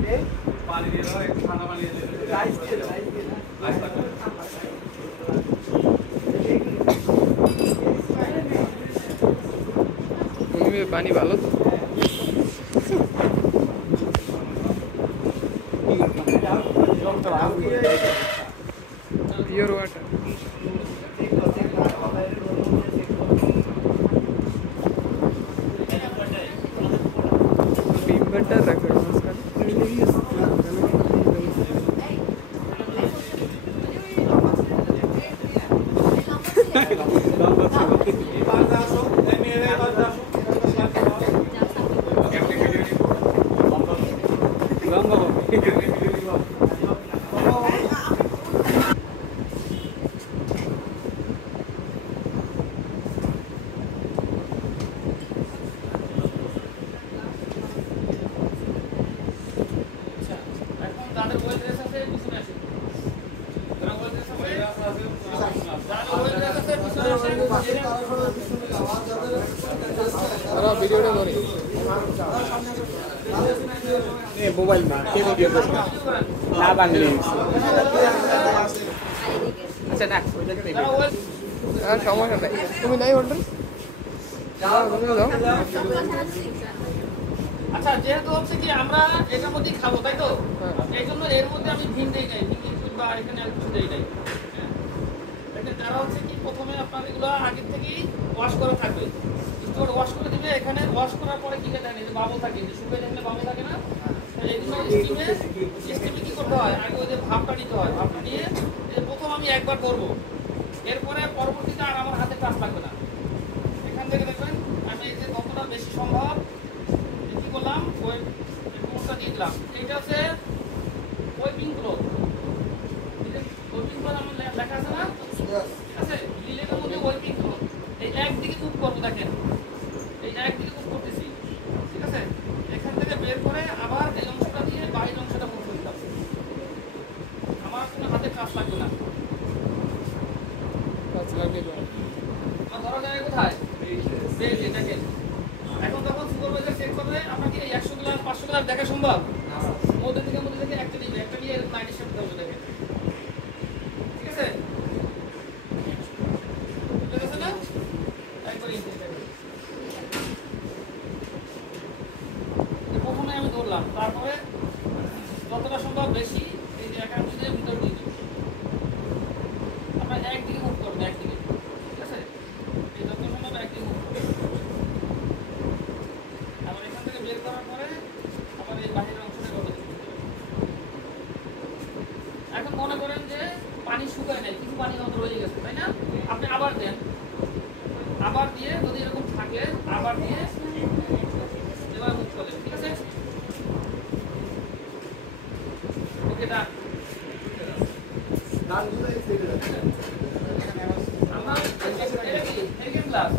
पानी दे दो, एक खाना पानी दे दो। राइस दे दो, राइस दे दो। में पानी भालो तो प्योर वाटर बीम बटर रखो उसका मोबाइल में के वीडियो देखना ना बांधले अच्छा ना আর সমস্যা নাই তুমি নাই হোটেল যাও তুমি যাও আচ্ছা যেহেতু হচ্ছে কি আমরা এটার মধ্যেই খাবো তাই তো এই জন্য এর মধ্যে আমি ভিন দেই নাই ভিন লিকুইড বা এখানে অ্যালকোহল দেই নাই এটা যারা হচ্ছে কি প্রথমে আপনার এগুলো আগে থেকেই ওয়াশ করা থাকবে স্টোর ওয়াশ করে দিবে এখানে ওয়াশ করার পরে কি দেন এই যে বাবল থাকে যে শুকিয়ে থাকলে বাবল থাকে না তাহলে এগুলো স্টিমে কি করতে হয় আগে ওই যে ভাপটা নিতে হয় ভাপটা নিয়ে এই প্রথম আমি একবার করব এরপরে পরবর্তীতে আর আমার হাতে কাজ লাগবে না এখান থেকে দেখবেন আমি এই যে কতটা বেশি সম্ভব কি করলাম ওই কোনটা দিয়ে দিলাম এইটা হচ্ছে ওয়েপিং ক্লথ ওয়েপিং ক্লথ আমার লেখা আছে না ঠিক আছে লিলের মধ্যে ওয়েপিং ক্লথ এই একদিকে কুক করবো দেখেন এই একদিকে কুক করতেছি ঠিক আছে এখান থেকে বের করে আবার এই অংশটা দিয়ে বাইরের অংশটা মুছে দিতাম আমার কোনো হাতে কাজ লাগবে না কাজ লাগবে তো আর ধরা যায় কোথায় বেজ দেখেন এখন তখন সুপারভাইজার চেক করবে আপনাকে এই 100 গ্লাস 500 গ্লাস দেখা সম্ভব মধ্যে থেকে একটা নিয়ে লাইনের সাথে দেবো দেখেন ঠিক আছে ঠিক আছে না একবার প্রথমে আমি ধরলাম তারপরে যতটা সম্ভব বেশি এই যে একা দিয়ে ভিতর দিয়ে দিই আপনার একদিকে মুভ করবেন একদিকে ঠিক আছে এই যত সম্ভব একদিকে মুভ করবেন আবার এখান থেকে বের করার পরে আবার এই বাহিরের অংশটা করে দিতে এখন মনে করেন যে পানি শুকায় নাই কিছু পানি অন্তর রয়ে গেছে তাই না আপনি আবার দেন আবার দিয়ে যদি এরকম থাকে আবার দিয়ে এবার মুভ করেন ঠিক আছে ওকে ডান আমার এটা কি হেলগেন গ্লাস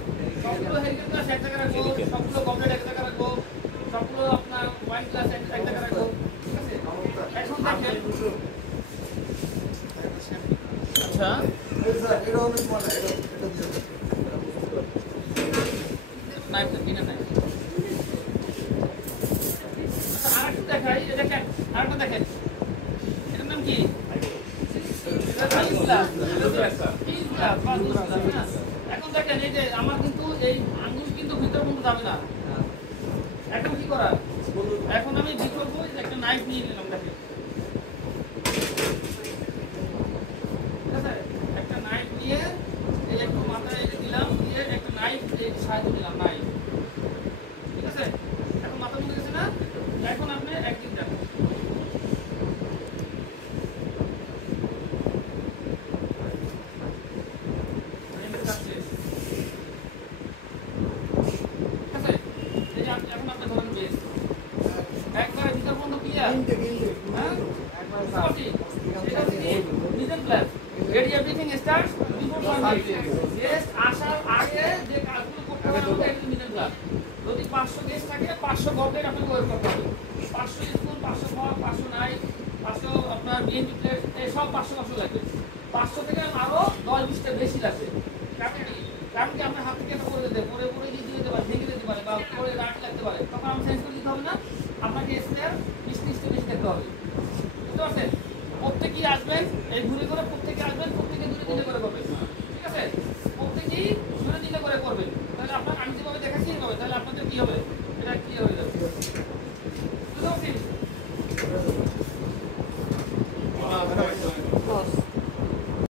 সবগুলো হেলগেন গ্লাস এক জায়গায় রাখবো সবগুলো কমপ্লিট এক জায়গায় রাখবো সবগুলো আপনার ওয়াইন গ্লাস এক জায়গায় রাখবো ঠিক আছে এখন দেখেন আচ্ছা নাইফ কিনা নাই আরেকটা দেখাই এটা দেখেন আরেকটা দেখেন এটার নাম কি এখন দেখেন এই যে আমার কিন্তু এই আঙ্গুল কিন্তু ভিতর পর্যন্ত যাবে না এখন কি করার এখন আমি কি করবো একটা নাইফ নিয়ে নিলাম দেখেন ঠিক আছে একটা নাইফ নিয়ে এই একটু মাথায় দিলাম দিয়ে একটা নাইফ সাহায্য দিলাম নাইফ ঠিক আছে এখন মাথা মধ্যে গেছে না এখন আপনি একদিন যাবেন যদি 500 গেস্ট থাকে 500 গবলেট আপনি ওয়েট করতে হবে 500 স্পুন 500 ফর্ক 500 নাইফ 500 আপনার বিএনপি প্লেট এই সব 500 লাগবে 500 থেকে আরো 10-20টা বেশি লাগবে কারণ কি আপনার হাত থেকে এটা করে দিতে পরে দিয়ে দিতে পারে ভেঙে দিতে পারে বা পরে রাট লাগতে পারে তখন আমি চেঞ্জ করে দিতে হবে না আপনাকে স্পেয়ার 20-30টা বেশি দিতে হবে, বুঝতে পারছেন? প্রত্যেকেই আসবেন, এই ঘুরে ঘুরে প্রত্যেকে আসবেন, প্রত্যেকে দূরে দিলে করে করবেন, ঠিক আছে? প্রত্যেকেই দূরে দিলে করে করবেন, তাহলে আপনার আমি যেভাবে দেখাচ্ছি এইভাবে, তাহলে আপনাদের কি হবে, এটা কি হয়ে যাবে, বুঝতে পারছি?